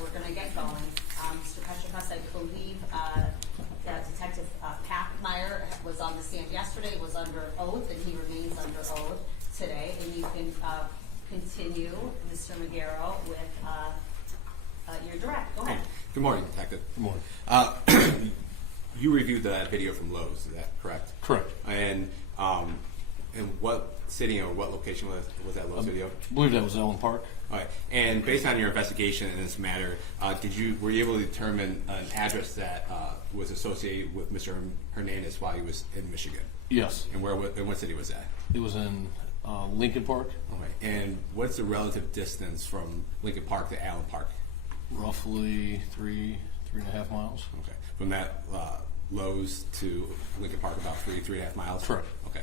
we're going to get going. Mr. Petrokas, I believe Detective Packmeyer was on the stand yesterday, was under oath, and he remains under oath today. And you can continue, Mr. Magaro, with your direct. Go ahead. Good morning, Detective. Good morning. You reviewed that video from Lowe's, is that correct? Correct. And what city or what location was that Lowe's video? I believe that was Ellen Park. All right. And based on your investigation in this matter, were you able to determine an address that was associated with Mr. Hernandez while he was in Michigan? Yes. And in what city was that? It was in Lincoln Park. All right. And what's the relative distance from Lincoln Park to Allen Park? Roughly 3.5 miles. Okay. From that Lowe's to Lincoln Park, about 3.5 miles? Correct. Okay.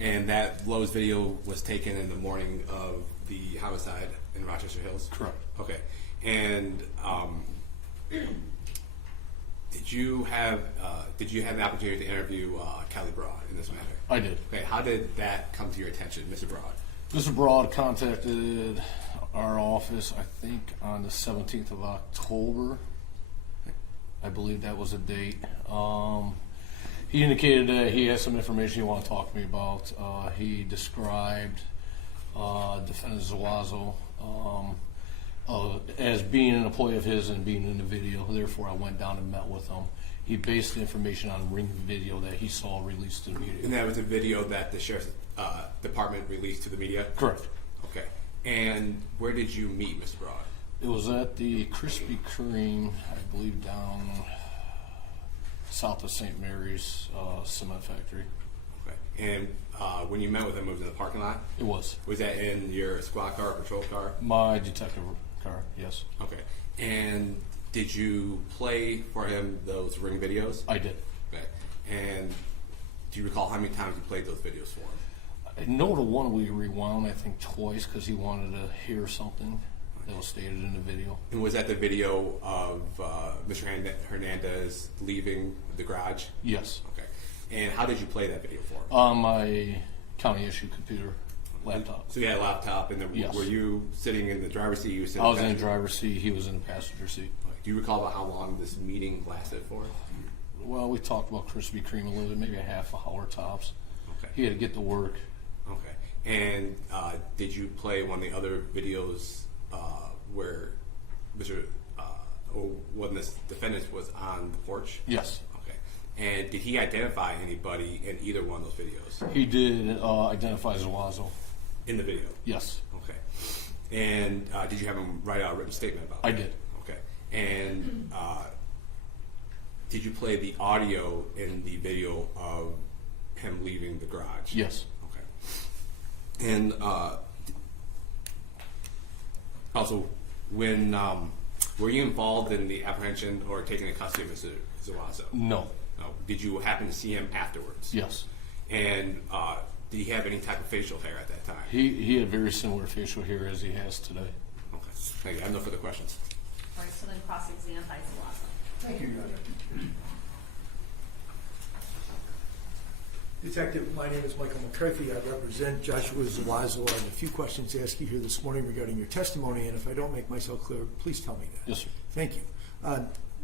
And that Lowe's video was taken in the morning of the homicide in Rochester Hills? Correct. Okay. And did you have the opportunity to interview Kelly Broad in this matter? I did. Okay. How did that come to your attention, Mr. Broad? Mr. Broad contacted our office, I think, on the 17th of October. I believe that was a date. He indicated that he has some information he wanted to talk to me about. He described Defendant Zuazo as being an employee of his and being in the video. Therefore, I went down and met with him. He based the information on ring video that he saw released to the media. And that was a video that the Sheriff's Department released to the media? Correct. Okay. And where did you meet Mr. Broad? It was at the Krispy Kreme, I believe, down south of St. Mary's cement factory. Okay. And when you met with him, it was in the parking lot? It was. Was that in your squad car or patrol car? My detective car, yes. Okay. And did you play for him those ring videos? I did. Okay. And do you recall how many times you played those videos for him? I know the one we rewound, I think, twice because he wanted to hear something that was stated in the video. And was that the video of Mr. Hernandez leaving the garage? Yes. Okay. And how did you play that video for him? On my county-issued computer laptop. So you had a laptop, and then Yes. were you sitting in the driver's seat? You were sitting I was in the passenger? driver's seat. He was in the passenger seat. Do you recall about how long this meeting lasted for? Well, we talked about Krispy Kreme a little bit, maybe a half hour tops. Okay. He had to get to work. Okay. And did you play one of the other videos where one of the defendants was on the porch? Yes. Okay. And did he identify anybody in either one of those videos? He did identify Zuazo. In the video? Yes. Okay. And did you have him write out a written statement about it? I did. Okay. And did you play the audio in the video of him leaving the garage? Yes. Okay. And also, when were you involved in the apprehension or taking in custody of Mr. Zuazo? No. No. Did you happen to see him afterwards? Yes. And did he have any type of facial hair at that time? He had very similar facial hair as he has today. Okay. Thank you. I have no further questions. All right, so then cross-exam by Zuazo. Thank you, Your Honor. Detective, my name is Michael McCarthy. I represent Joshua Zuazo. I have a few questions to ask you here this morning regarding your testimony, and if I don't make myself clear, please tell me that. Yes, sir. Thank you.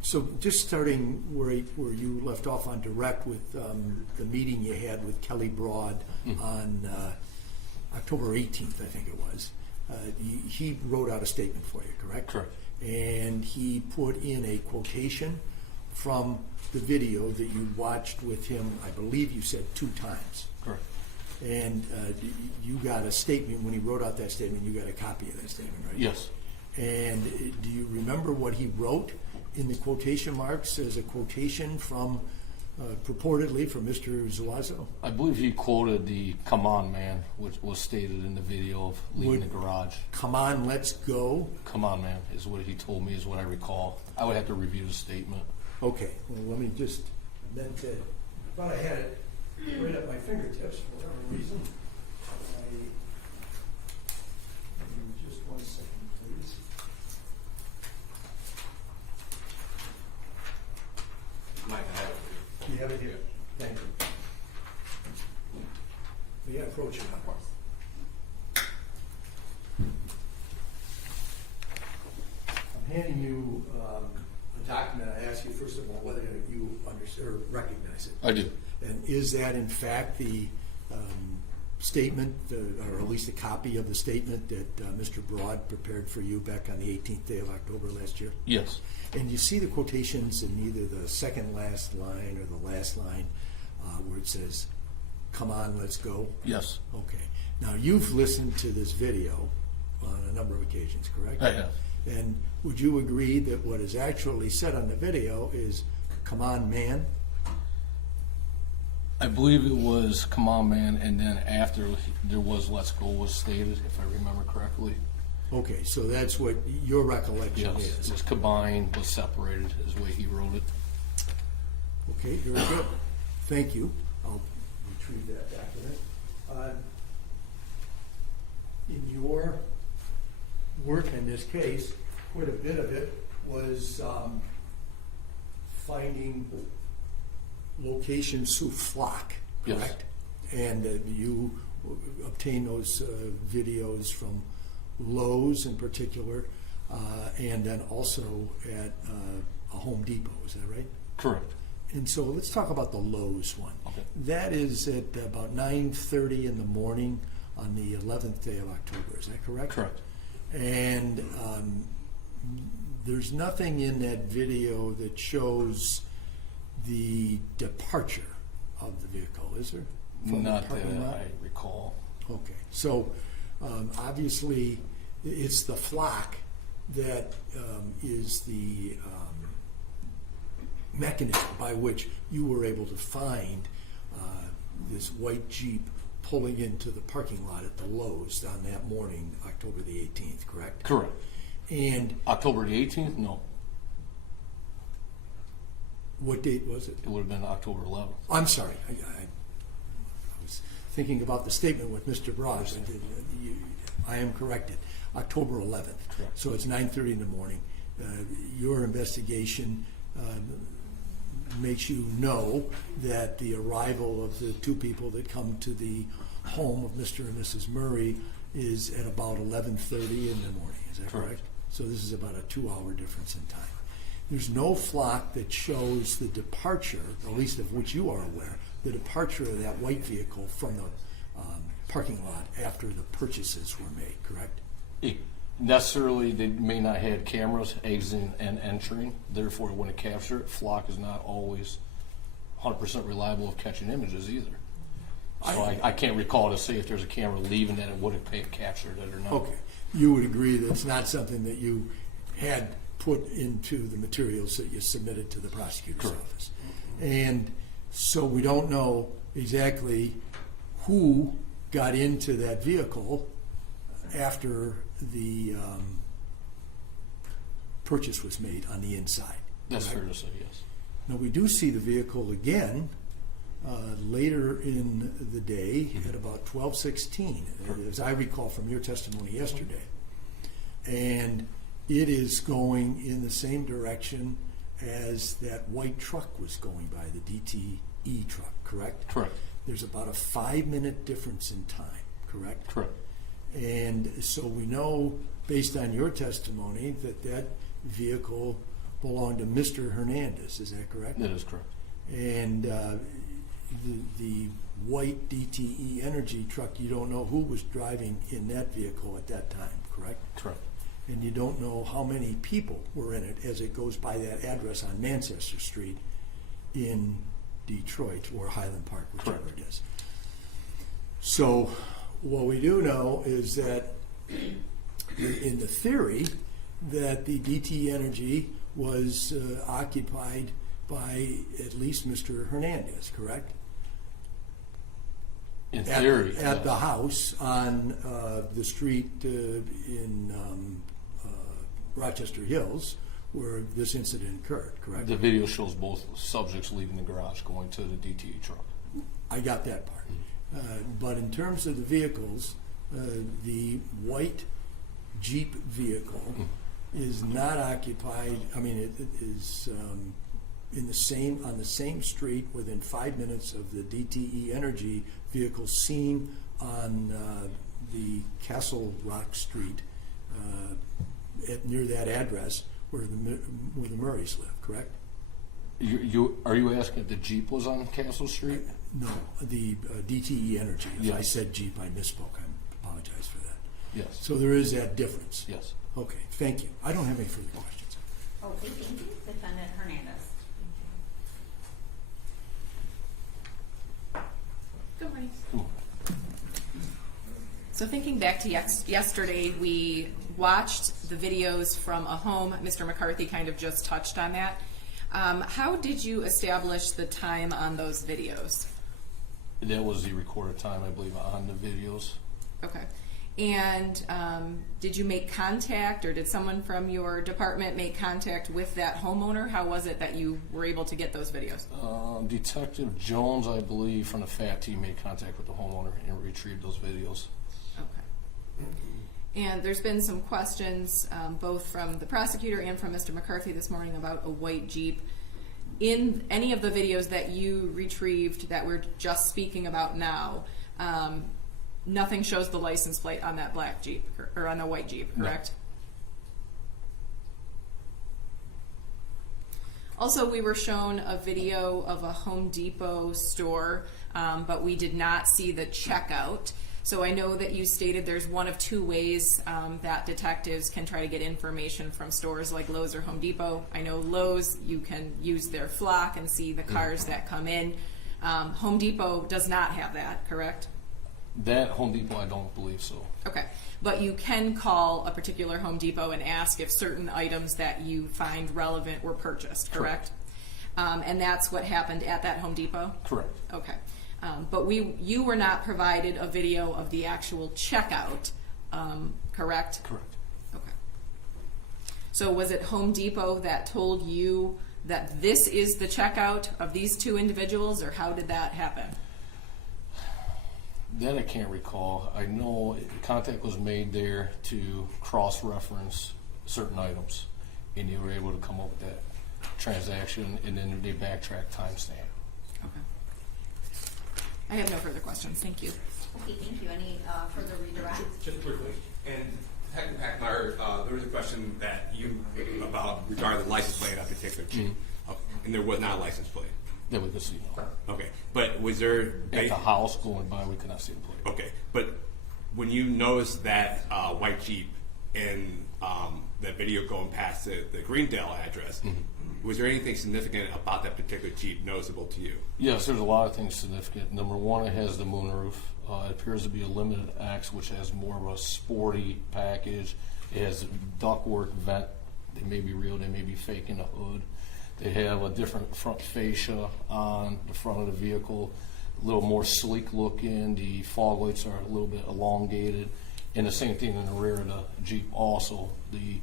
So just starting where you left off on direct with the meeting you had with Kelly Broad on October 18th, I think it was. He wrote out a statement for you, correct? Correct. And he put in a quotation from the video that you watched with him, I believe you said 2 times. Correct. And you got a statement, when he wrote out that statement, you got a copy of that statement, right? Yes. And do you remember what he wrote in the quotation marks as a quotation from, purportedly, from Mr. Zuazo? I believe he quoted the "Come on, man," which was stated in the video of leaving the garage. Come on, let's go. "Come on, man," is what he told me, is what I recall. I would have to review the statement. Okay, well, let me just, I thought I had it right at my fingertips for whatever reason. Just 1 second, please. Mike, I have it for you. You have it here. Thank you. May I approach it, of course? I'm handing showing you a document. I ask you first of all whether you understand or recognize it. I do. And is that in fact the statement, or at least a copy of the statement that Mr. Broad prepared for you back on the 18th day of October last year? Yes. And you see the quotations in either the second last line or the last line where it says, "Come on, let's go"? Yes. Okay. Now, you've listened to this video on a number of occasions, correct? I have. And would you agree that what is actually said on the video is, "Come on, man"? I believe it was "Come on, man," and then after there was "Let's go" was stated, if I remember correctly. Okay, so that's what your recollection Yes, is. it was combined, was separated, is the way he wrote it. Okay, very good. Thank you. I'll retrieve that document. In your work in this case, quite a bit of it was finding location sous flock, Yes. correct? And you obtained those videos from Lowe's in particular, and then also at a Home Depot, is that right? Correct. And so let's talk about the Lowe's one. Okay. That is at about 9:30 in the morning on the 11th day of October, is that correct? Correct. And there's nothing in that video that shows the departure of the vehicle, is there? From the Not that parking lot? I recall. Okay, so obviously it's the flock that is the mechanism by which you were able to find this white Jeep pulling into the parking lot at the Lowe's on that morning, October the 18th, correct? Correct. And October the 18th? No. what date was it? It would have been October 11th. I'm sorry, I was thinking about the statement with Mr. Broad. I am corrected. October 11th. Correct. So it's 9:30 in the morning. Your investigation makes you know that the arrival of the two people that come to the home of Mr. and Mrs. Murray is at about 11:30 in the morning. Is that correct? Correct. So this is about a 2-hour difference in time. There's no flock that shows the departure, at least of which you are aware, the departure of that white vehicle from the parking lot after the purchases were made, correct? Necessarily, they may not have had cameras exiting and entering, therefore it wouldn't capture it. Flock is not always 100% reliable of catching images either. So I can't recall to say if there's a camera leaving that it would have captured it or not. Okay. You would agree that it's not something that you had put into the materials that you submitted to the prosecutor's Correct. office. And so we don't know exactly who got into that vehicle after the purchase was made on the inside. That's correct? fair to say, yes. Now, we do see the vehicle again later in the day at about 12:16, as I recall from your testimony yesterday. And it is going in the same direction as that white truck was going by, the DTE truck, correct? Correct. There's about a 5-minute difference in time, correct? Correct. And so we know, based on your testimony, that that vehicle belonged to Mr. Hernandez, is that correct? That is correct. And the white DTE Energy truck, you don't know who was driving in that vehicle at that time, correct? Correct. And you don't know how many people were in it as it goes by that address on Manchester Street in Detroit or Highland Park, whichever Correct. it is. So what we do know is that in the theory that the DTE Energy was occupied by at least Mr. Hernandez, correct? In theory, At yes. the house on the street in Rochester Hills where this incident occurred, correct? The video shows both subjects leaving the garage going to the DTE truck. I got that part. But in terms of the vehicles, the white Jeep vehicle is not occupied, I mean, it is on the same street within 5 minutes of the DTE Energy vehicle seen on the Castle Rock Street near that address where the Murrays live, correct? Are you asking if the Jeep was on Castle Street? No, the DTE Energy. If I Yes. said Jeep, I misspoke. I apologize for that. Yes. So there is that difference. Yes. Okay, thank you. I don't have any further questions. Okay, thank you. Defendant Hernandez. Good morning. Come on. So thinking back to yesterday, we watched the videos from a home. Mr. McCarthy kind of just touched on that. How did you establish the time on those videos? That was the recorded time, I believe, on the videos. Okay. And did you make contact, or did someone from your department make contact with that homeowner? How was it that you were able to get those videos? Detective Jones, I believe, from the FAT team made contact with the homeowner and retrieved those videos. Okay. And there's been some questions, both from the prosecutor and from Mr. McCarthy this morning about a white Jeep. In any of the videos that you retrieved that we're just speaking about now, nothing shows the license plate on that black Jeep, or on the white Jeep, correct? No. Also, we were shown a video of a Home Depot store, but we did not see the checkout. So I know that you stated there's one of two ways that detectives can try to get information from stores like Lowe's or Home Depot. I know Lowe's, you can use their flock and see the cars that come in. Home Depot does not have that, correct? That Home Depot, I don't believe so. Okay, but you can call a particular Home Depot and ask if certain items that you find relevant were purchased, correct? And that's what happened at that Home Depot? Correct. Okay. But you were not provided a video of the actual checkout, correct? Correct. Okay. So was it Home Depot that told you that this is the checkout of these two individuals, or how did that happen? That I can't recall. I know contact was made there to cross-reference certain items, and they were able to come up with that transaction, and then they backtrack timestamp. Okay. I have no further questions. Thank you. Okay, thank you. Any further redirect? Just quickly, and Detective Packmeyer, there was a question that you about regarding the license plate of that particular Jeep, and there was not a license plate. That we could see. Okay, but was there At the house going by, we could not see the plate. Okay, but when you noticed that white Jeep in that video going past the Greendale address, was there anything significant about that particular Jeep noticeable to you? Yes, there's a lot of things significant. Number one, it has the moonroof. It appears to be a limited X, which has more of a sporty package. It has ductwork vent. They may be real, they may be fake in the hood. They have a different front fascia on the front of the vehicle, a little more sleek looking. The fog lights are a little bit elongated. And the same thing in the rear of the Jeep also. The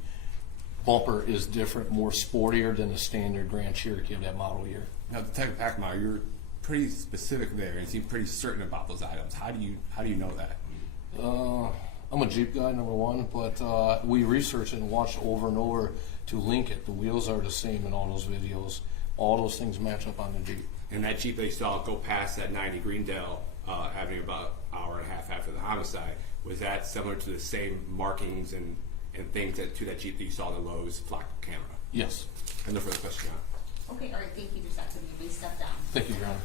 bumper is different, more sportier than the standard Grand Cherokee of that model year. Now, Detective Packmeyer, you're pretty specific there and seem pretty certain about those items. How do you know that? I'm a Jeep guy, number one, but we researched and watched over and over to link it. The wheels are the same in all those videos. All those things match up on the Jeep. And that Jeep they saw go past that 90 Greendale Avenue about an hour and a half after the homicide, was that similar to the same markings and things to that Jeep that you saw in the Lowe's flock camera? Yes. And no further question, Your Honor. Okay, all right, thank you, Detective. You may step down. Thank you, Your Honor.